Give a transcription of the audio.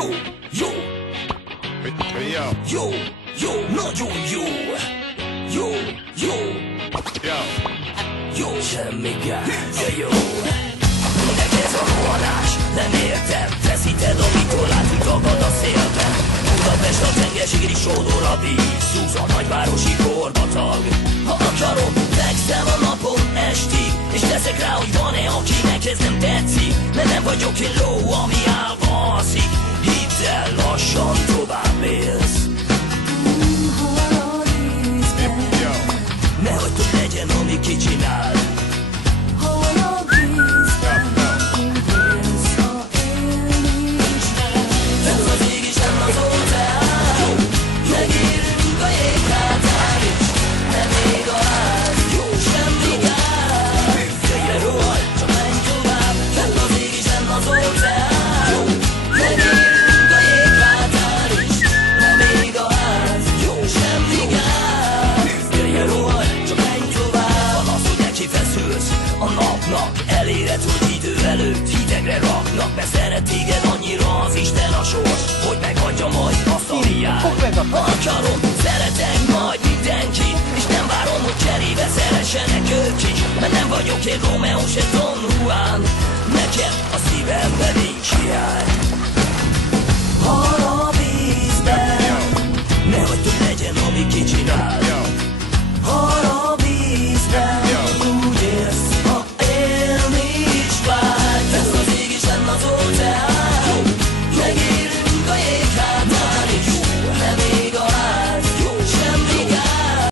Jó, jó, Yo, jó, jó, nagyon jó. Jó, jó, yo. jó, semmi gáz, de jó. Minek ez a rohanás, nem értem. Feszíted, amikor lát, hogy tagad a szélben. Budapest a tengerségig sódor a víz. Szúz a nagyvárosi korbatag. Ha akarom, fekszem a napon estig, és teszek rá, hogy van-e, akinek ez nem tetszik. Mert nem vagyok egy ló, ami álva alszik. Hidd el, lassan tovább élsz. Yo, Nehogy tud legyen, ami kicsinál. Ez az ég is nem az óceán. Megérünk a jéghátán is. Nem ég a ház, jó, semmi gáz. Jöjjön, rohanj, csak menj tovább. Ez az ég is nem az óceán. Megérünk a jéghátán is. Nem ég a ház, jó, semmi gáz. Jöjjön, rohanj, csak menj tovább. Van az, hogy nekifeszülsz a napnak. Eléred, hogy idő előtt hidegre raknak. Mert szeret téged annyira az Isten a sors, hogy megadja majd azt, ami jár. Ha akarom, szeretek majd mindenkit, és nem várom, hogy cserébe szeressenek ők is. Mert nem vagyok egy Romeo, se Don Juan. Nekem a szívemben nincs hiány.